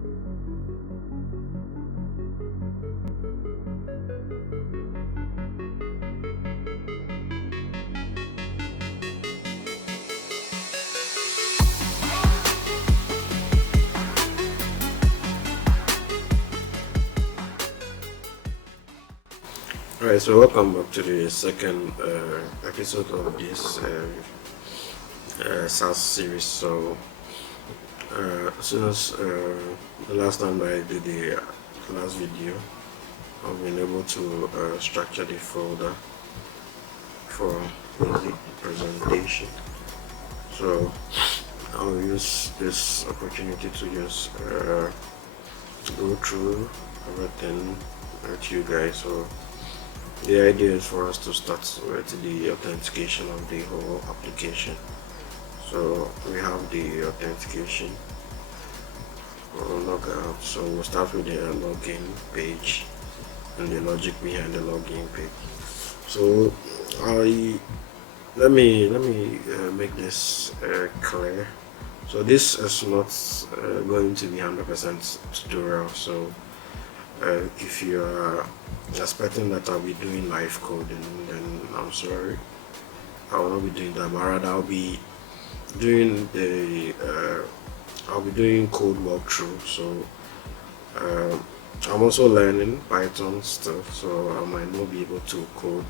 Alright, so welcome back to the second episode of this SaaS series. So, since the last time I did the last video, I've been able to structure the folder for the presentation. So, I'll use this opportunity to just go through everything with you guys. So, the idea is for us to start with the authentication of the whole application. So we have the authentication or logout. So we'll start with the login page and the logic behind the login page. So let me make this clear. So this is not going to be 100% tutorial. So if you are expecting that I'll be doing live coding, then I'm sorry, I will not be doing that, but rather I'll be doing code walkthrough. So I'm also learning Python stuff, so I might not be able to code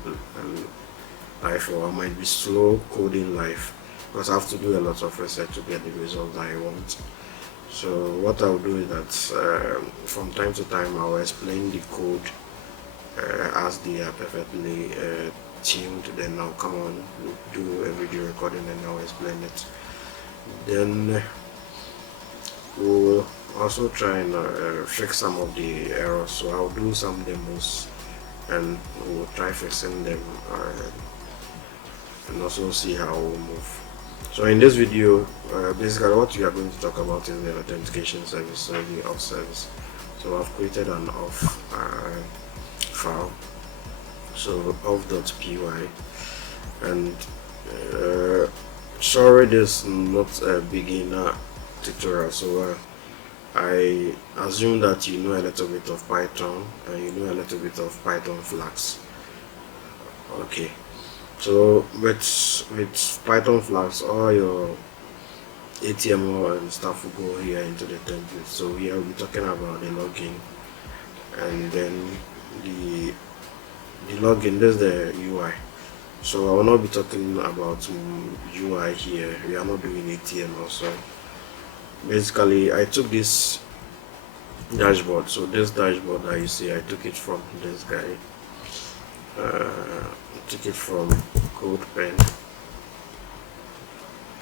live, or I might be slow coding live because I have to do a lot of research to get the result that I want. So what I'll do is that from time to time I'll explain the code as they are perfectly tuned. Then I'll come on, do a video recording, and I'll explain it. Then we'll also try and fix some of the errors. So I'll do some demos and we'll try fixing them and also see how we'll move. So in this video, basically what we are going to talk about is the authentication service, so the auth service. So I've created an auth file, so auth.py, and sorry, this is not a beginner tutorial, so I assume that you know a little bit of Python and you know a little bit of Python Flask. Okay. So with Python Flask, all your HTML and stuff will go here into the template. So here we'll be talking about the login, and then the login. This is the UI. So I will not be talking about UI here. We are not doing HTML. So basically, I took this dashboard. So this dashboard that you see, I took it from this guy. Took it from CodePen.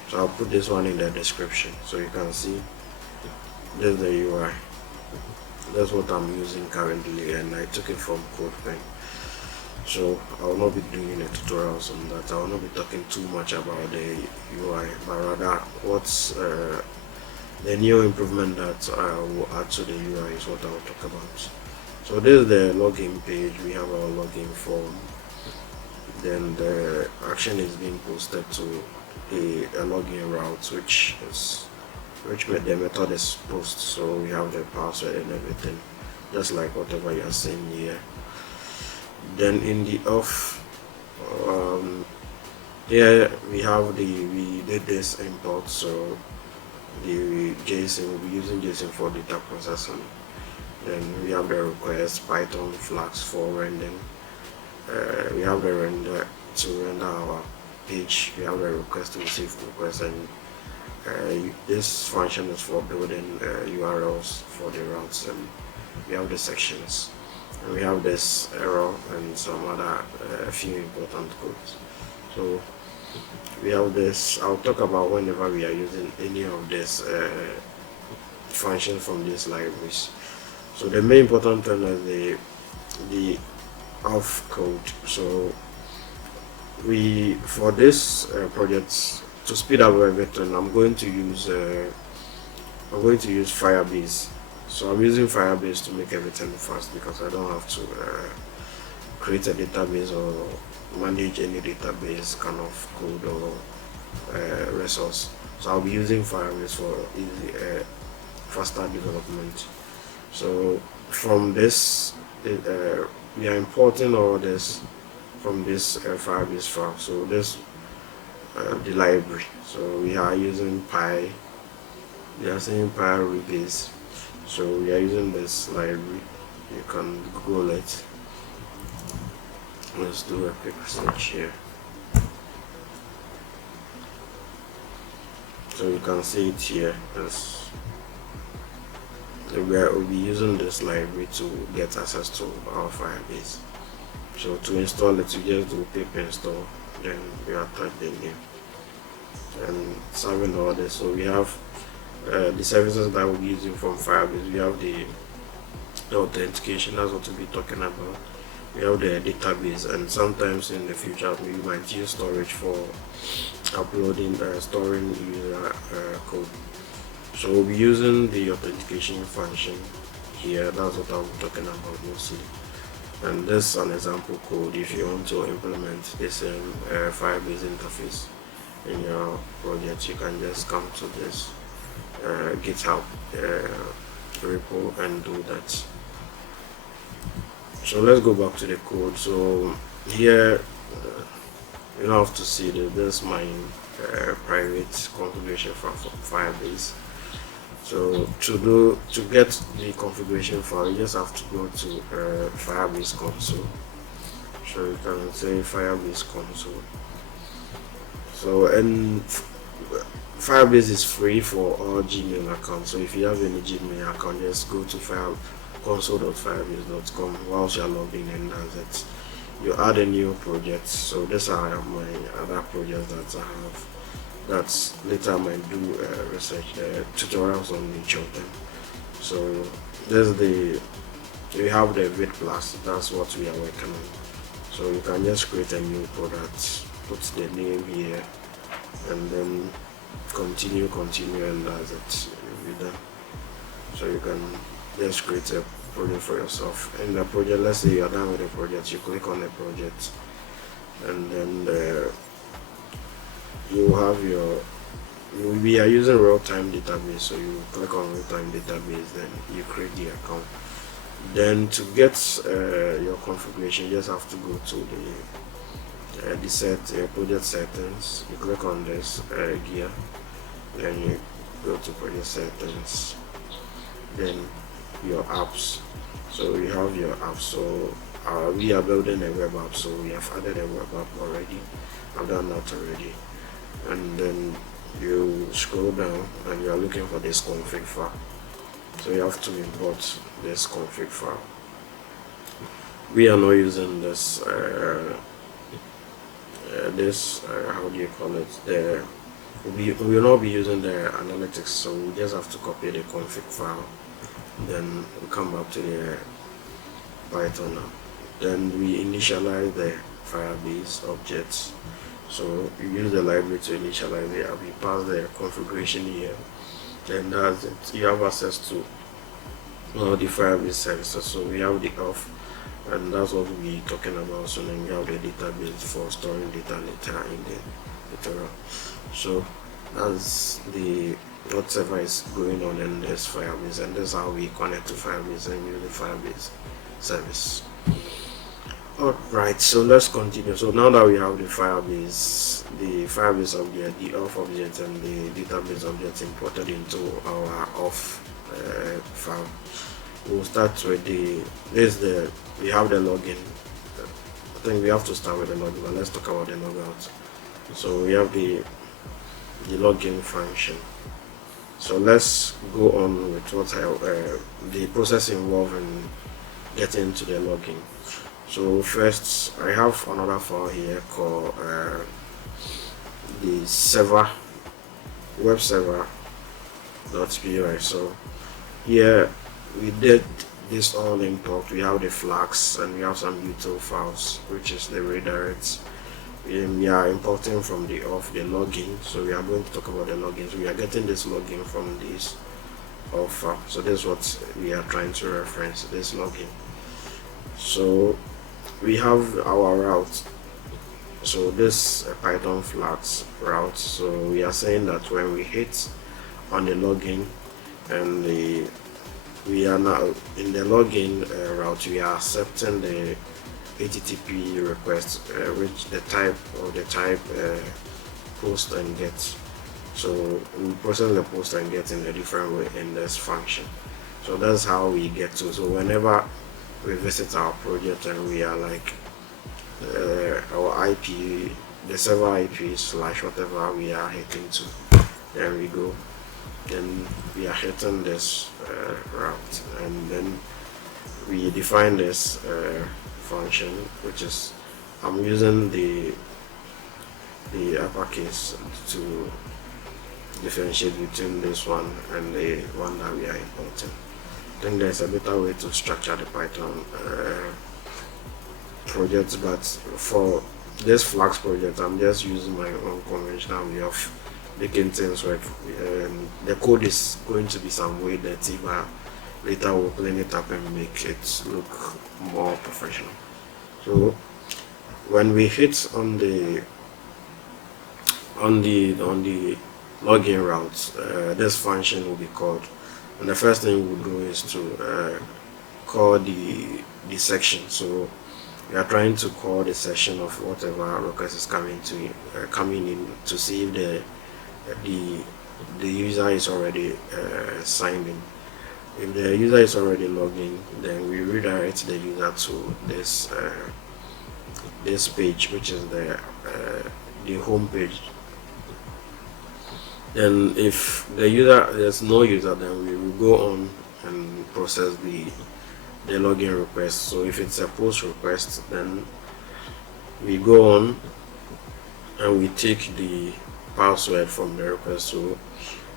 So I'll put this one in the description so you can see. This is the UI. That's what I'm using currently, and I took it from CodePen. So I will not be doing a tutorials on that. I will not be talking too much about the UI, but rather what's the new improvement that I will add to the UI is what I will talk about. So this is the login page. We have our login form. Then the action is being posted to a login route, which the method is post. So we have the password and everything, just like whatever you are seeing here. Then in the auth, here we did this import. So the JSON, we'll be using JSON for data processing. Then we have the request Python Flask for rendering. We have the render to render our page. We have the request to receive request, and this function is for building URLs for the routes, and we have the sections, and we have this error and some other few important codes. So we have this. I'll talk about whenever we are using any of this function from these libraries. So the main important thing is the auth code. So for this project, to speed up everything, I'm going to use Firebase. So I'm using Firebase to make everything fast because I don't have to create a database or manage any database kind of code or resource. So I'll be using Firebase for easy faster development. So from this, we are importing all this from this firebase file. So this the library. So we are using we are saying firebase. So we are using this library. You can Google it. Let's do a quick search here. So you can see it here. We'll be using this library to get access to our firebase. So to install it, you just do pip install, then you attach the name and serving all this. So we have the services that we'll be using from firebase. We have the authentication, that's what we'll be talking about. We have the database, and sometimes in the future we might use storage for uploading storing user code. So we'll be using the authentication function here. That's what I'll be talking about mostly. And this is an example code if you want to implement this firebase interface in your project. You can just come to this GitHub repo and do that. So let's go back to the code. So here you don't have to see this my private configuration file for firebase. So to get the configuration file, you just have to go to firebase console. So you can say firebase console. So, and firebase is free for all Gmail accounts. So if you have any Gmail account, just go to console.firebase.com whilst you're logged in, and that's it. You add a new project. So these are my other projects that I have that later I might do research tutorials on each of them. So there's we have the vid plus, that's what we are working on. So you can just create a new product, put the name here, and then continue, and that's it. You'll be done. So you can just create a project for yourself. In the project, let's say you are done with the project, you click on the project, and then you have we are using real-time database, so you click on real-time database, then you create the account. Then to get your configuration, you just have to go to the project settings. You click on this gear, then you go to project settings, then your apps. So you have your apps. So we are building a web app, so we have added a web app already. I've done that already. And then you scroll down and you are looking for this config file. So you have to import this config file. We are not using this how do you call it, we will not be using the analytics, so we just have to copy the config file, then we come back to the Python now. Then we initialize the firebase objects. So you use the library to initialize it, and we pass the configuration here, then that's it. You have access to all the firebase services. So we have the off, and that's what we're talking about. So then we have the database for storing data later in the tutorial. So that's whatever is going on in this firebase, and that's how we connect to firebase and use the firebase service. Alright, so let's continue. So now that we have the firebase object, the auth object, and the database object imported into our auth file, we'll start with we have the login. I think we have to start with the login, but let's talk about the logout. So we have the login function. So let's go on with what the process involved in getting into the login. So first, I have another file here called the server, web server.py. So here we did this all import. We have the Flask and we have some util files, which is the redirects. We are importing from the login. So we are going to talk about the login. So we are getting this login from this auth file. So this is what we are trying to reference, this login. So we have our route. So this Python Flask route. So we are saying that when we hit on the login, and we are now in the login route. We are accepting the HTTP request, which the type post and get. So we process the post and get in a different way in this function. So that's how we get to. So whenever we visit our project and we are like our IP, the server IP / whatever we are hitting to, then we go, then we are hitting this route, and then we define this function, which is, I'm using the uppercase to differentiate between this one and the one that we are importing. I think there's a better way to structure the Python project, but for this Flask project, I'm just using my own conventional way of making things work. The code is going to be some way dirty, but later we'll clean it up and make it look more professional. So when we hit on the login route, this function will be called, and the first thing we'll do is to call the section. So we are trying to call the section of whatever request is coming in to see if the user is already signed in. If the user is already logged in, then we redirect the user to this page, which is the home page. Then if there's no user, then we will go on and process the login request. So if it's a post request, then we go on and we take the password from the request. So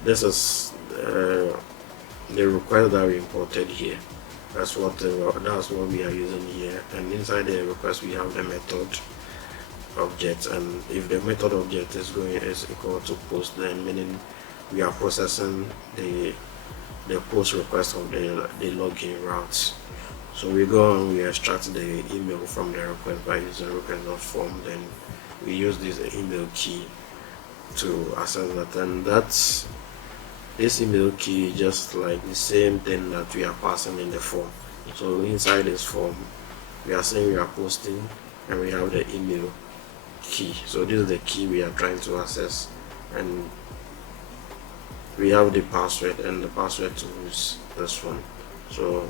this is the request that we imported here. That's what we are using here, and inside the request we have the method object, and if the method object is equal to post, then meaning we are processing the post request of the login route. So we go on, we extract the email from the request by using request.form, then we use this email key to access that, and this email key is just like the same thing that we are passing in the form. So inside this form we are saying we are posting, and we have the email key. So this is the key we are trying to access, and we have the password, and the password to use this one. So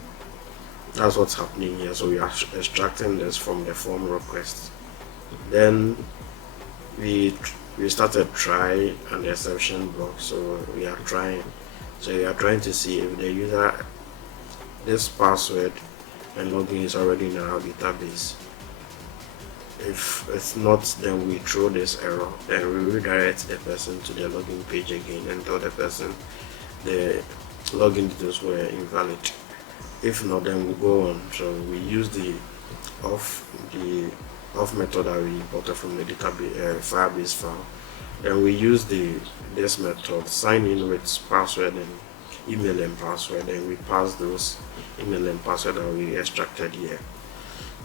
that's what's happening here. So we are extracting this from the form request. Then we started try and exception block. So we are trying to see if the user, this password and login is already in our database. If it's not, then we throw this error, then we redirect the person to the login page again and tell the person the login details were invalid. If not, then we go on. So we use the off method that we imported from the database firebase file. Then we use this method sign in with password and email and password, and we pass those email and password that we extracted here.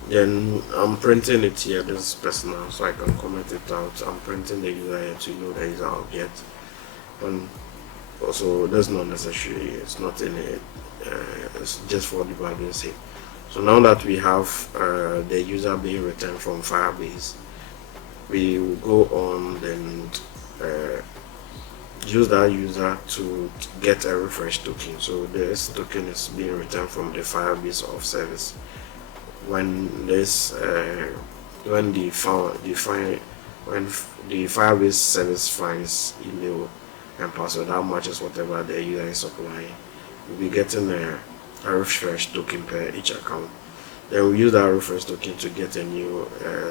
Then I'm printing it here. This is personal, so I can comment it out. I'm printing the user here to know the user object, and also that's not necessary. It's not in it. It's just for debugging sake. So now that we have the user being returned from Firebase, we will go on then use that user to get a refresh token. So this token is being returned from the Firebase of service. When the Firebase service finds email and password that matches whatever the user is supplying, we'll be getting a refresh token per each account. Then we use that refresh token to get a new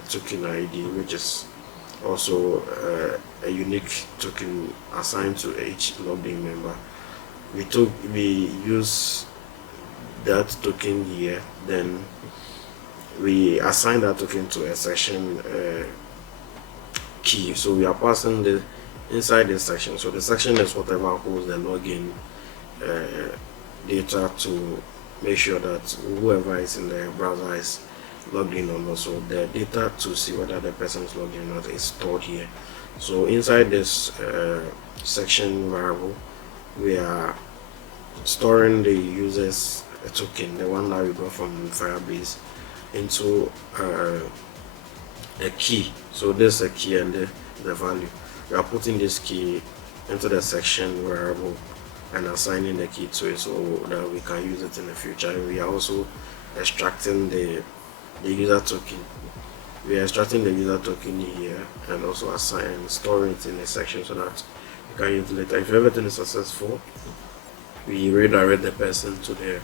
token ID, which is also a unique token assigned to each logged in member. We use that token here, then we assign that token to a section key. So we are passing the inside this section. So the section is whatever holds the login data to make sure that whoever is in the browser is logged in or not. So the data to see whether the person is logged in or not is stored here. So inside this section variable, we are storing the user's token, the one that we got from Firebase, into a key. So this is a key and the value. We are putting this key into the section variable and assigning the key to it so that we can use it in the future. We are also extracting the user token. We are extracting the user token here and also storing it in a section so that we can use it later. If everything is successful, we redirect the person to the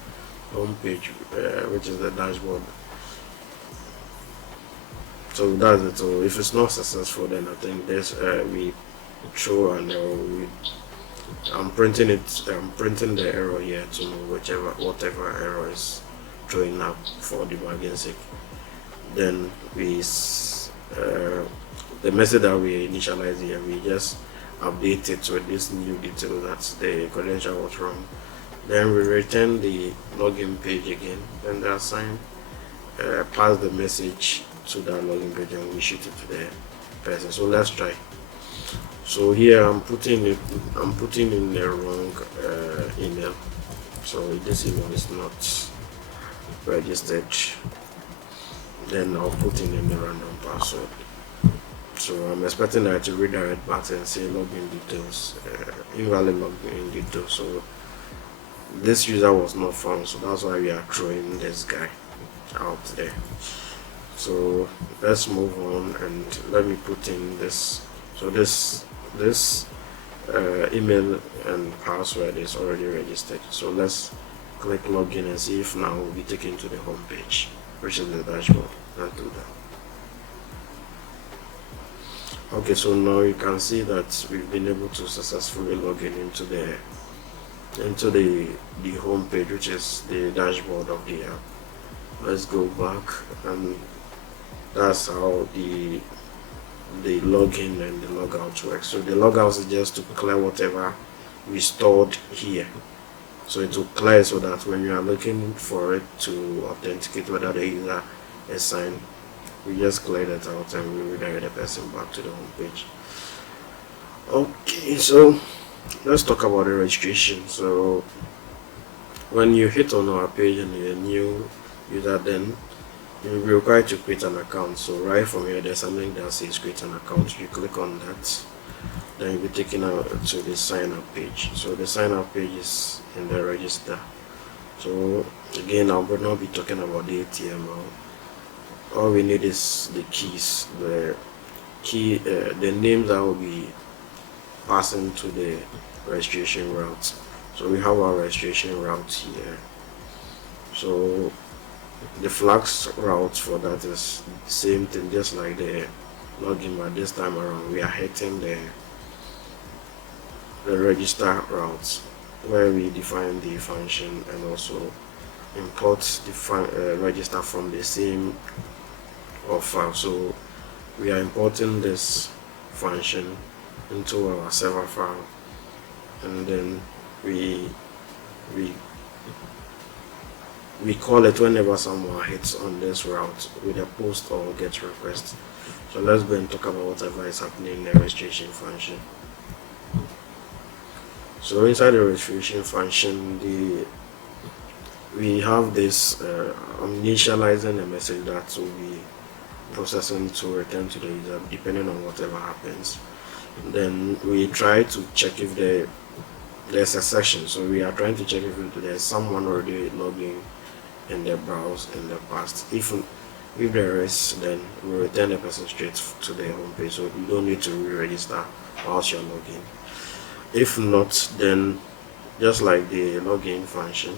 home page, which is the dashboard. So that's it. So if it's not successful, then I think this we throw an error. I'm printing the error here to know whatever error is throwing up for debugging sake. Then we the message that we initialize here, we just update it with this new detail that the credential was wrong. Then we return the login page again, then the assign pass the message to that login page and we shoot it to the person. So let's try. So here I'm putting in the wrong email. So this email is not registered. Then I'll put in the random password. So I'm expecting that to redirect back and say login details, invalid login details. So this user was not found, so that's why we are throwing this guy out there. So let's move on and let me put in this. So this email and password is already registered. So let's click login and see if now we'll be taken to the home page, which is the dashboard. Let's do that. Okay, so now you can see that we've been able to successfully log in into the home page, which is the dashboard of the app. Let's go back, and that's how the login and the logout works. So the logout is just to clear whatever we stored here. So it will clear so that when you are looking for it to authenticate whether the user is signed, we just clear that out and we redirect the person back to the home page. Okay, so let's talk about the registration. So when you hit on our page and you're a new user, then you'll be required to create an account. So right from here, there's something that says create an account. You click on that, then you'll be taken out to the sign up page. So the sign up page is in the register. So again, I will not be talking about the HTML. All we need is the keys, the names that will be passing to the registration route. So we have our registration route here. So the Flask route for that is the same thing, just like the login, but this time around we are hitting the register route, where we define the function and also import the register from the same file. So we are importing this function into our server file, and then we call it whenever someone hits on this route with a post or get request. So let's go and talk about whatever is happening in the registration function. So inside the registration function, we have this initializing a message that will be processing to return to the user depending on whatever happens. Then we try to check if there's a session. So we are trying to check if there's someone already logging in the browse in the past. If there is, then we return the person straight to the home page, so you don't need to re-register whilst you're logging. If not, then just like the login function,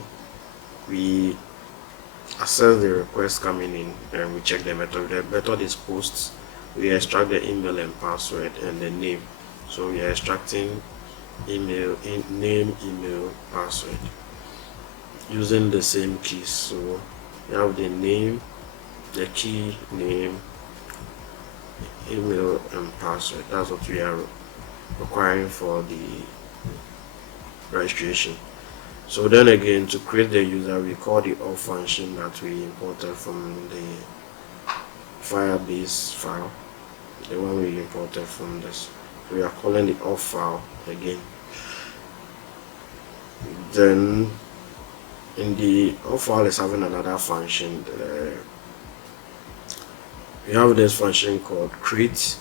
we access the request coming in and we check the method. The method is posts. We extract the email and password and the name. So we are extracting name, email, password using the same keys. So we have the name, the key, name, email and password. That's what we are requiring for the registration. So then again, to create the user, we call the auth function that we imported from the Firebase file, the one we imported from this. We are calling the auth file again. Then in the off file is having another function. We have this function called create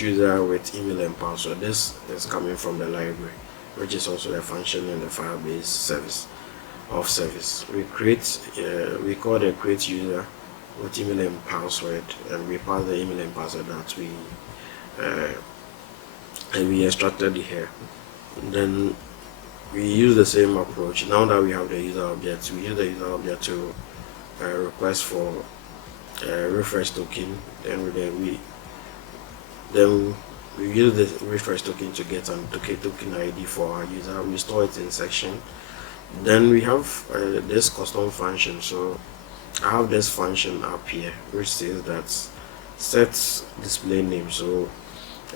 user with email and password. This is coming from the library, which is also a function in the Firebase service of service. We call the create user with email and password, and we pass the email and password that we extracted here. Then we use the same approach. Now that we have the user object, we use the user object to request for refresh token. Then we use the refresh token to get an token ID for our user. We store it in section. Then we have this custom function. So I have this function up here which says that set display name. So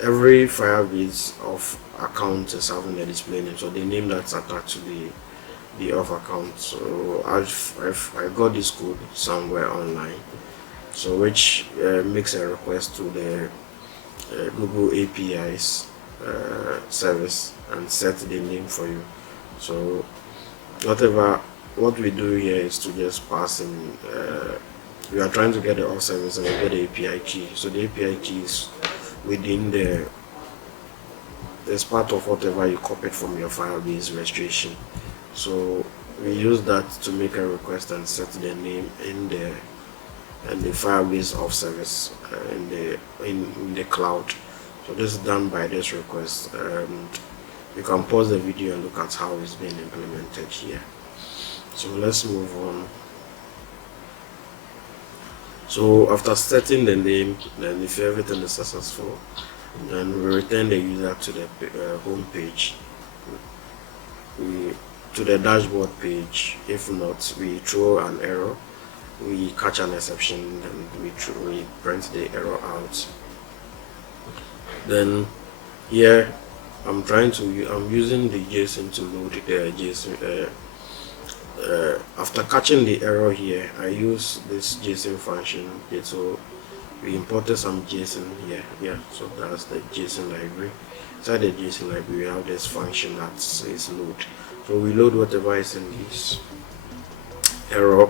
every Firebase of account is having a display name, so the name that's attached to the off account. So I got this code somewhere online, so which makes a request to the Google APIs service and set the name for you. So what we do here is to just pass in we are trying to get the off service and we get the API key. So the API key is within it's part of whatever you copied from your Firebase registration. So we use that to make a request and set the name in the Firebase off service in the cloud. So this is done by this request. You can pause the video and look at how it's being implemented here. So let's move on. So after setting the name, then if everything is successful, then we return the user to the home page, to the dashboard page. If not, we throw an error, we catch an exception, and we print the error out. Then here I'm using the JSON to load the JSON. After catching the error here, I use this JSON function. Okay, so we imported some JSON here. Yeah, so that's the JSON library. Inside the JSON library, we have this function that says load. So we load whatever is in this error,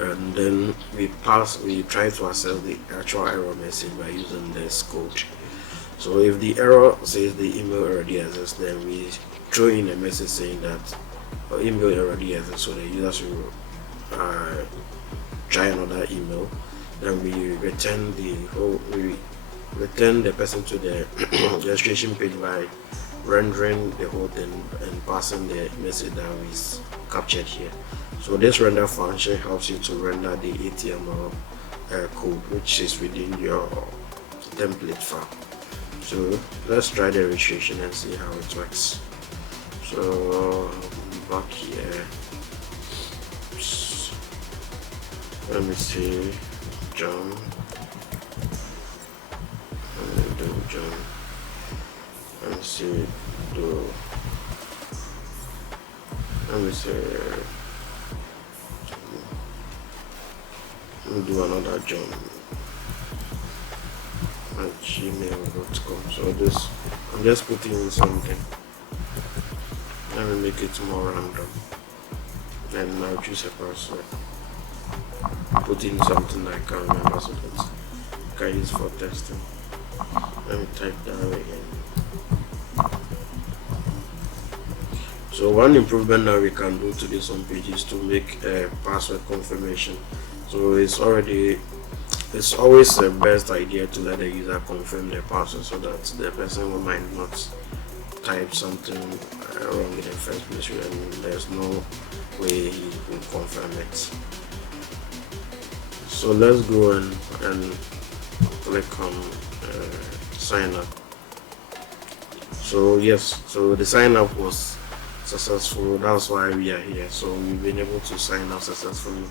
and then we try to access the actual error message by using this code. So if the error says the email already exists, then we throw in a message saying that email already exists, so the user should try another email. Then we return the person to the registration page by rendering the whole thing and passing the message that is captured here. So this render function helps you to render the HTML code which is within your template file. So let's try the registration and see how it works. So back here, let me see John. Let me do John. Let me see let me do another John at gmail.com. So this, I'm just putting in something. Let me make it more random. Then I'll choose a password. Put in something I can remember so that I can use for testing. Let me type that again. So one improvement that we can do to this home page is to make a password confirmation. So it's always the best idea to let the user confirm their password so that the person might not type something wrong in the first place, and there's no way he will confirm it. So let's go and click on sign up. So yes, so the sign up was successful. That's why we are here. So we've been able to sign up successfully,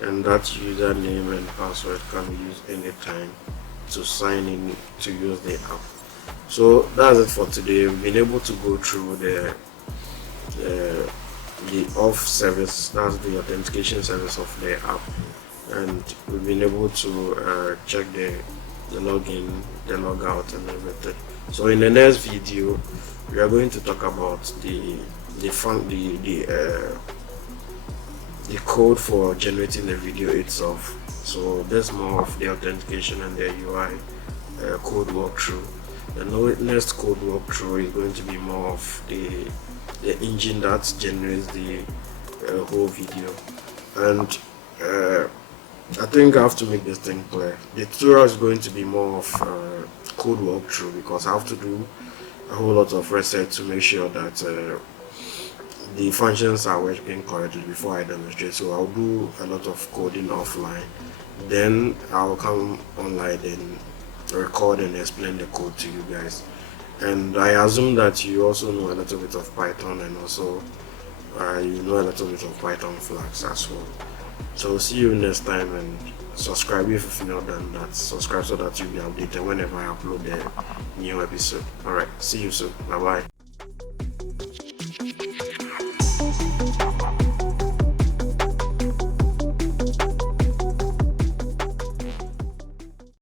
and that username and password can be used anytime to sign in to use the app. So that's it for today. We've been able to go through the off service, that's the authentication service of the app, and we've been able to check the login, the logout, and everything. So in the next video we are going to talk about the the code for generating the video itself. So there's more of the authentication and the UI code walkthrough. The next code walkthrough is going to be more of the engine that generates the whole video. And I think I have to make this thing clear. The tutorial is going to be more of code walkthrough, because I have to do a whole lot of research to make sure that the functions are working correctly before I demonstrate. So I'll do a lot of coding offline, then I'll come online and record and explain the code to you guys. And I assume that you also know a little bit of Python, and also you know a little bit of Python Flask as well. So see you next time, and subscribe if you've not done that. Subscribe so that you'll be updated whenever I upload a new episode. Alright, see you soon. Bye bye.